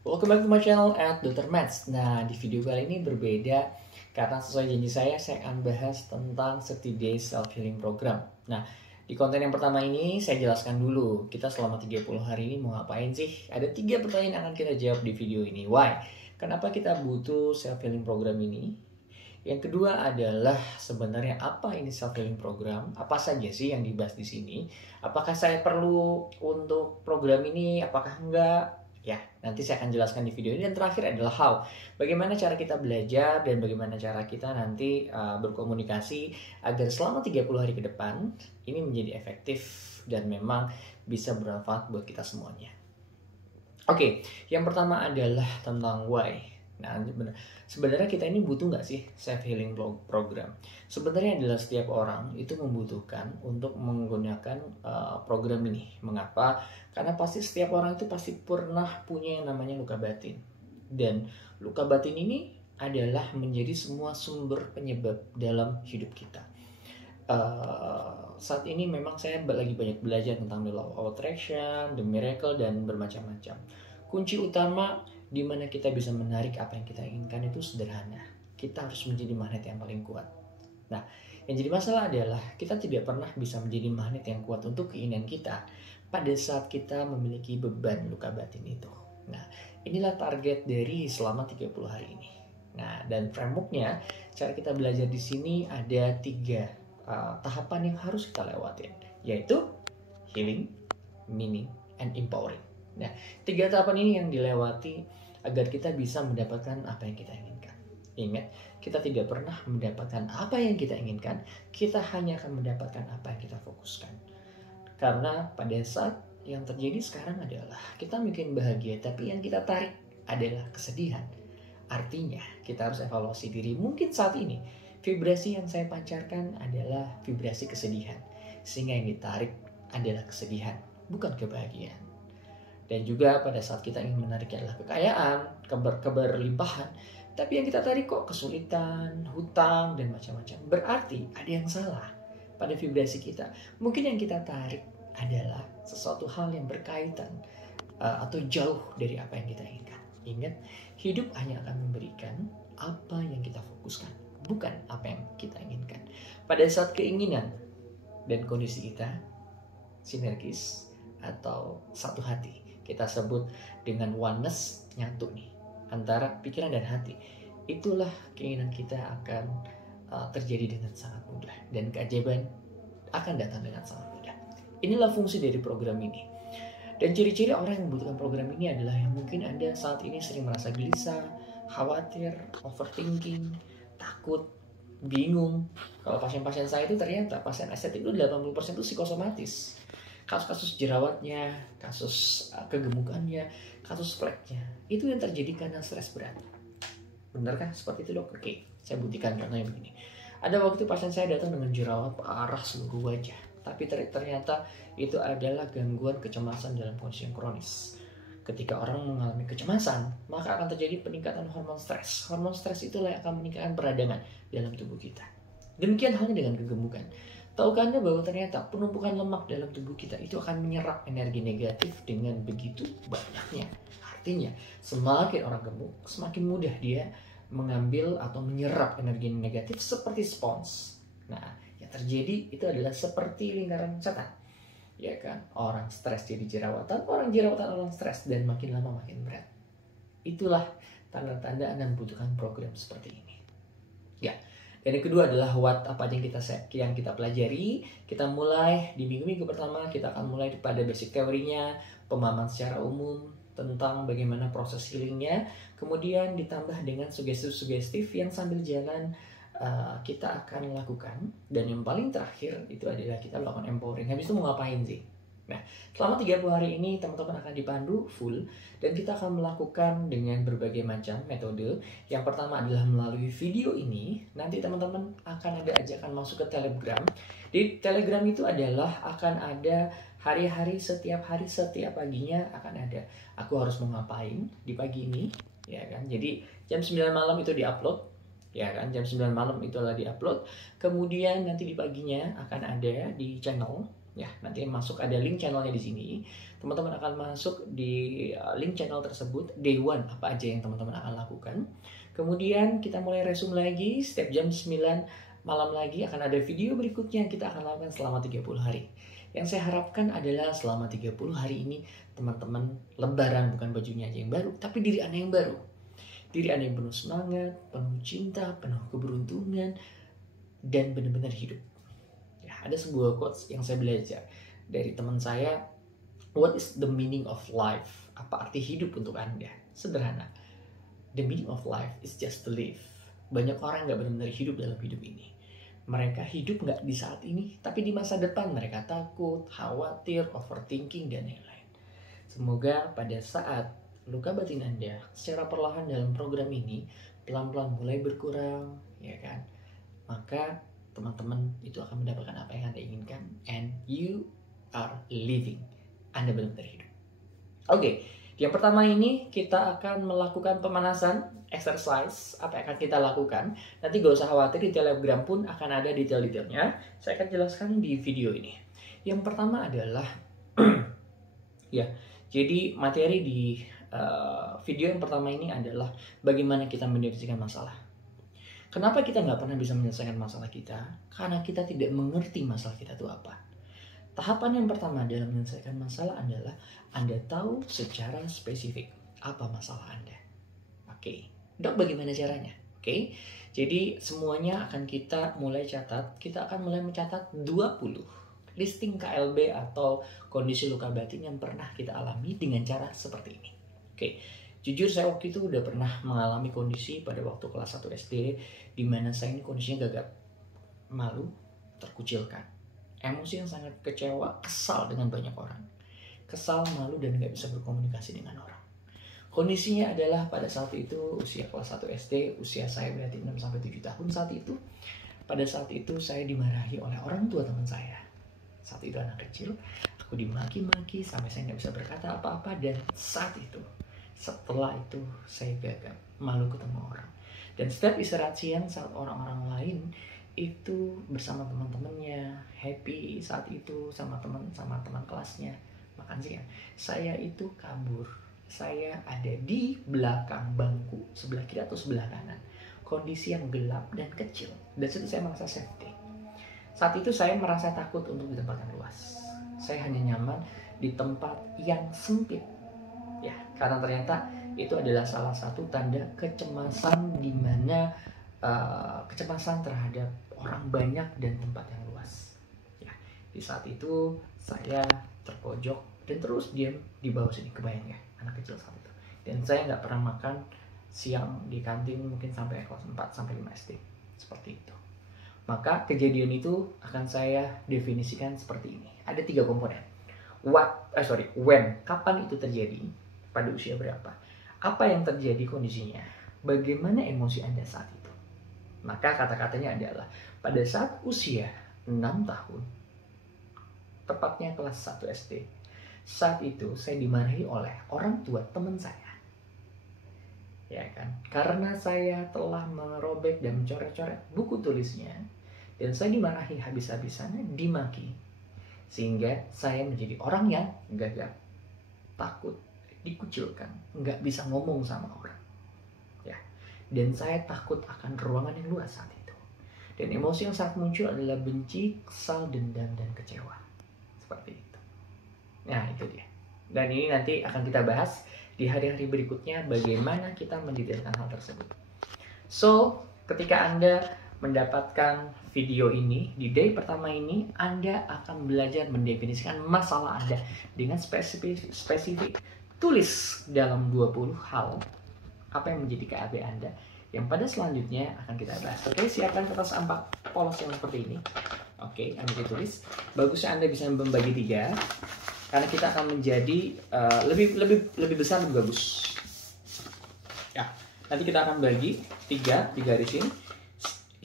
Welcome back to my channel at Dr. Mats. Nah, di video kali ini berbeda karena sesuai janji saya akan bahas tentang 30 Days Self Healing Program. Nah, di konten yang pertama ini saya jelaskan dulu, kita selama 30 hari ini mau ngapain sih? Ada 3 pertanyaan yang akan kita jawab di video ini. Why? Kenapa kita butuh Self Healing Program ini? Yang kedua adalah sebenarnya apa ini Self Healing Program? Apa saja sih yang dibahas di sini? Apakah saya perlu untuk program ini? Apakah enggak? Ya, nanti saya akan jelaskan di video ini. Dan terakhir adalah how. Bagaimana cara kita belajar dan bagaimana cara kita nanti berkomunikasi agar selama 30 hari ke depan ini menjadi efektif dan memang bisa bermanfaat buat kita semuanya. Oke, yang pertama adalah tentang why. Nah, sebenarnya kita ini butuh nggak sih self healing program? Sebenarnya adalah setiap orang itu membutuhkan untuk menggunakan program ini. Mengapa? Karena pasti setiap orang itu pasti pernah punya yang namanya luka batin. Dan luka batin ini adalah menjadi semua sumber penyebab dalam hidup kita. Saat ini memang saya lagi banyak belajar tentang the law of attraction, the miracle, dan bermacam-macam. Kunci utama di mana kita bisa menarik apa yang kita inginkan itu sederhana. Kita harus menjadi magnet yang paling kuat. Nah, yang jadi masalah adalah kita tidak pernah bisa menjadi magnet yang kuat untuk keinginan kita pada saat kita memiliki beban luka batin itu. Nah, inilah target dari selama 30 hari ini. Nah, dan frameworknya, cara kita belajar di sini ada 3 tahapan yang harus kita lewatin, yaitu healing, meaning, and empowering. Nah, 3 tahapan ini yang dilewati agar kita bisa mendapatkan apa yang kita inginkan. Ingat, kita tidak pernah mendapatkan apa yang kita inginkan, kita hanya akan mendapatkan apa yang kita fokuskan. Karena pada saat yang terjadi sekarang adalah kita mungkin bahagia, tapi yang kita tarik adalah kesedihan. Artinya, kita harus evaluasi diri. Mungkin saat ini, vibrasi yang saya pancarkan adalah vibrasi kesedihan. Sehingga yang ditarik adalah kesedihan, bukan kebahagiaan. Dan juga pada saat kita ingin menarik adalah kekayaan, keberlimpahan, tapi yang kita tarik kok kesulitan, hutang, dan macam-macam. Berarti ada yang salah pada vibrasi kita. Mungkin yang kita tarik adalah sesuatu hal yang berkaitan atau jauh dari apa yang kita inginkan. Ingat, hidup hanya akan memberikan apa yang kita fokuskan, bukan apa yang kita inginkan. Pada saat keinginan dan kondisi kita sinergis atau satu hati, kita sebut dengan oneness, nyatu nih antara pikiran dan hati, itulah keinginan kita akan terjadi dengan sangat mudah dan keajaiban akan datang dengan sangat mudah. Inilah fungsi dari program ini. Dan ciri-ciri orang yang membutuhkan program ini adalah yang mungkin Anda saat ini sering merasa gelisah, khawatir, overthinking, takut, bingung. Kalau pasien-pasien saya itu ternyata pasien estetik itu 80% itu psikosomatis. Kasus-kasus jerawatnya, kasus kegemukannya, kasus fleknya, itu yang terjadi karena stres berat. Benarkah seperti itu, Dok? Oke, saya buktikan contohnya begini. Ada waktu pasien saya datang dengan jerawat parah seluruh wajah, tapi ternyata itu adalah gangguan kecemasan dalam kondisi yang kronis. Ketika orang mengalami kecemasan, maka akan terjadi peningkatan hormon stres. Hormon stres itulah yang akan meningkatkan peradangan dalam tubuh kita. Demikian halnya dengan kegemukan. Tahukah Anda bahwa ternyata penumpukan lemak dalam tubuh kita itu akan menyerap energi negatif dengan begitu banyaknya. Artinya, semakin orang gemuk, semakin mudah dia mengambil atau menyerap energi negatif seperti spons. Nah, yang terjadi itu adalah seperti lingkaran setan. Ya kan? Orang stres jadi jerawatan, orang jerawatan orang stres, dan makin lama makin berat. Itulah tanda-tanda Anda membutuhkan program seperti ini. Ya. Dan yang kedua adalah apa yang kita pelajari. Kita mulai di minggu-minggu pertama, kita akan mulai pada basic teorinya, pemahaman secara umum tentang bagaimana proses healingnya, kemudian ditambah dengan sugestif-sugestif yang sambil jalan kita akan lakukan. Dan yang paling terakhir itu adalah kita melakukan empowering. Habis itu mau ngapain sih? Nah, selama 30 hari ini teman-teman akan dipandu full dan kita akan melakukan dengan berbagai macam metode. Yang pertama adalah melalui video ini. Nanti teman-teman akan ada ajakan masuk ke Telegram. Di Telegram itu adalah akan ada hari-hari, setiap paginya akan ada. Aku harus mau ngapain di pagi ini, ya kan? Jadi jam 9 malam itu diupload. Ya kan, jam 9 malam itu adalah diupload. Kemudian nanti di paginya akan ada di channel Ya, nanti masuk ada link channelnya di sini. Teman-teman akan masuk di link channel tersebut. Day one apa aja yang teman-teman akan lakukan. Kemudian kita mulai resume lagi. Setiap jam 9 malam lagi akan ada video berikutnya yang kita akan lakukan selama 30 hari. Yang saya harapkan adalah selama 30 hari ini teman-teman lebaran bukan bajunya aja yang baru, tapi diri Anda yang baru. Diri Anda yang penuh semangat, penuh cinta, penuh keberuntungan, dan benar-benar hidup. Ya, ada sebuah quotes yang saya belajar dari teman saya. What is the meaning of life? Apa arti hidup untuk Anda? Sederhana. The meaning of life is just to live. Banyak orang nggak benar-benar hidup dalam hidup ini. Mereka hidup nggak di saat ini, tapi di masa depan mereka takut, khawatir, overthinking, dan lain-lain. Semoga pada saat luka batin Anda secara perlahan dalam program ini pelan-pelan mulai berkurang, ya kan? Maka teman-teman itu akan mendapatkan apa yang Anda inginkan, and you are living. Anda benar-benar hidup. Oke, yang pertama ini kita akan melakukan pemanasan, exercise. Apa yang akan kita lakukan? Nanti gak usah khawatir, di Telegram pun akan ada detail-detailnya. Saya akan jelaskan di video ini. Yang pertama adalah, ya, jadi materi di video yang pertama ini adalah bagaimana kita mendefinisikan masalah. Kenapa kita nggak pernah bisa menyelesaikan masalah kita? Karena kita tidak mengerti masalah kita itu apa. Tahapan yang pertama dalam menyelesaikan masalah adalah Anda tahu secara spesifik apa masalah Anda. Oke, dok bagaimana caranya? Oke, jadi semuanya akan kita mulai catat. Kita akan mulai mencatat 20 listing KLB atau kondisi luka batin yang pernah kita alami dengan cara seperti ini. Oke, jujur saya waktu itu udah pernah mengalami kondisi pada waktu kelas 1 SD di mana saya ini kondisinya gagap, malu, terkucilkan, emosi yang sangat kecewa, kesal dengan banyak orang, kesal, malu, dan gak bisa berkomunikasi dengan orang. Kondisinya adalah pada saat itu usia kelas 1 SD, usia saya berarti 6-7 tahun saat itu. Pada saat itu saya dimarahi oleh orang tua teman saya. Saat itu anak kecil, aku dimaki-maki sampai saya gak bisa berkata apa-apa. Dan saat itu, setelah itu saya gagap, malu ketemu orang. Dan setiap istirahat siang saat orang-orang lain itu bersama teman-temannya, happy saat itu sama teman kelasnya makan siang, saya itu kabur. Saya ada di belakang bangku sebelah kiri atau sebelah kanan. Kondisi yang gelap dan kecil. Dan situ saya merasa safety. Saat itu saya merasa takut untuk di tempat yang luas. Saya hanya nyaman di tempat yang sempit. Ya, karena ternyata itu adalah salah satu tanda kecemasan, di mana kecemasan terhadap orang banyak dan tempat yang luas. Ya, di saat itu saya terpojok dan terus diam di bawah sini, kebayang ya, anak kecil saat itu. Dan saya nggak pernah makan siang di kantin mungkin sampai kelas 4-5 SD. Seperti itu. Maka kejadian itu akan saya definisikan seperti ini. Ada 3 komponen. When, kapan itu terjadi, pada usia berapa, apa yang terjadi kondisinya, bagaimana emosi Anda saat itu. Maka kata-katanya adalah pada saat usia 6 tahun, tepatnya kelas 1 SD, saat itu saya dimarahi oleh orang tua teman saya. Ya kan? Karena saya telah merobek dan mencoret-coret buku tulisnya, dan saya dimarahi habis-habisannya, dimaki. Sehingga saya menjadi orang yang gagap, takut, dikucilkan, nggak bisa ngomong sama orang. Ya. Dan saya takut akan ruangan yang luas saat itu. Dan emosi yang saat muncul adalah benci, kesal, dendam, dan kecewa. Seperti itu. Nah, itu dia. Dan ini nanti akan kita bahas di hari-hari berikutnya bagaimana kita mendetailkan hal tersebut. So, ketika Anda mendapatkan video ini, di day pertama ini, Anda akan belajar mendefinisikan masalah Anda dengan spesifik. Tulis dalam 20 hal apa yang menjadi KLB Anda, yang pada selanjutnya akan kita bahas. Oke, siapkan kertas 4 polos yang seperti ini. Oke, Anda ditulis. Bagusnya Anda bisa membagi 3, karena kita akan menjadi lebih besar, lebih bagus. Ya, nanti kita akan bagi 3 garisin.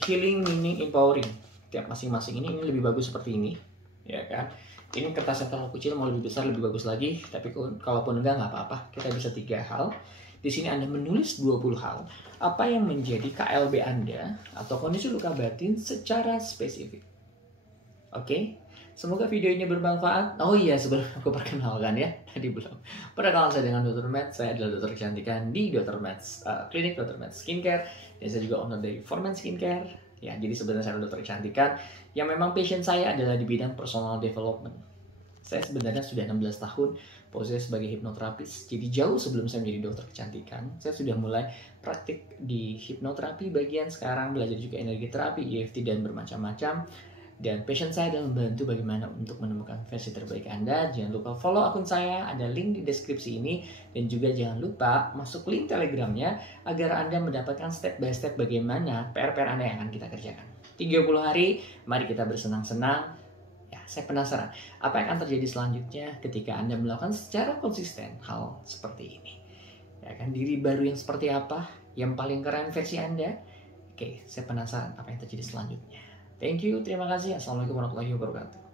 Healing, meaning, empowering. Tiap masing-masing ini lebih bagus seperti ini, ya kan? Ini kertas yang terlalu kecil, mau lebih besar lebih bagus lagi. Tapi kalaupun enggak, nggak apa-apa. Kita bisa 3 hal. Di sini Anda menulis 20 hal. Apa yang menjadi KLB Anda atau kondisi luka batin secara spesifik. Oke? Semoga video ini bermanfaat. Oh iya, sebelum aku perkenalkan ya, tadi belum. Perkenalkan saya dengan Dr. Matt. Saya adalah dokter kecantikan di Dr. Matt's klinik Dr. Matt Skincare. Dan saya juga owner dari Forman Skincare. Ya, jadi sebenarnya saya adalah dokter kecantikan yang memang passion saya adalah di bidang personal development. Saya sebenarnya sudah 16 tahun posisi sebagai hipnoterapis. Jadi jauh sebelum saya menjadi dokter kecantikan, saya sudah mulai praktik di hipnoterapi bagian sekarang, belajar juga energi terapi, EFT dan bermacam-macam. Dan passion saya adalah membantu bagaimana untuk menemukan versi terbaik Anda. Jangan lupa follow akun saya, ada link di deskripsi ini. Dan juga jangan lupa masuk link telegramnya agar Anda mendapatkan step by step bagaimana PR-PR Anda yang akan kita kerjakan. 30 hari, mari kita bersenang-senang. Ya, saya penasaran apa yang akan terjadi selanjutnya ketika Anda melakukan secara konsisten hal seperti ini. Ya kan, diri baru yang seperti apa, yang paling keren versi Anda. Oke, saya penasaran apa yang terjadi selanjutnya. Thank you, terima kasih. Assalamualaikum warahmatullahi wabarakatuh.